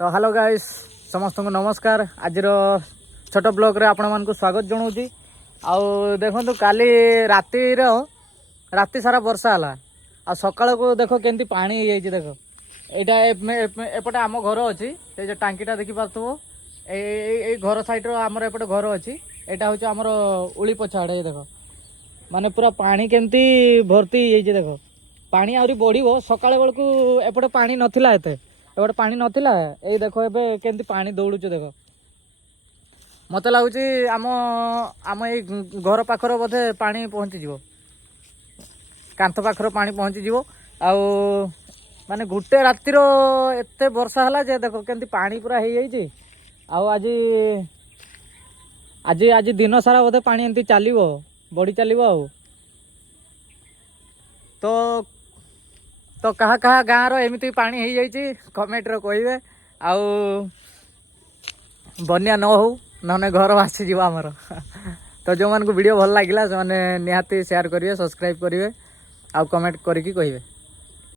तो hello guys समस्त को नमस्कार। आज छोट ब्लॉग रे आपण मानक स्वागत जनाऊँगी। आउ देखो काली राति सारा वर्षा है आ सकाल को देख केमती पानी हो जाए। देख यहाँ एपटे आम घर अच्छी जो टांकीटा देखी पार्थो ये घर साइड आमर एपटे घर अच्छी। यहाँ हूँ आमर उली पछ आड़े देख माने पूरा पानी केमती भर्ती हो देख पानी आहरी बढ़ो सकाल बेलू एपटे पानी नाला एते एपटे पानी नाला ये देख ए केमती पानी दौड़ू देख मत लगुच आम आम ये घर पाखर बोधे पानी पहुँची कांथ पाखर पानी पहुँची आउ माने गोटे रातिर एते वर्षा है जे देख केमती पानी पूरा हो जाइए। आज आज आज दिन सारा बोधे पानी एमती चलो बढ़ी चलो तो तो कहा कहा गाँव एमती पानी हो जाइए कमेंट रे कहे आउ बन्या न हो ना घर भासी जीव आमर। तो जो मान को वीडियो भल लगे से निहाती शेयर करेंगे सब्सक्राइब करेंगे आउ कमेंट करके कहे।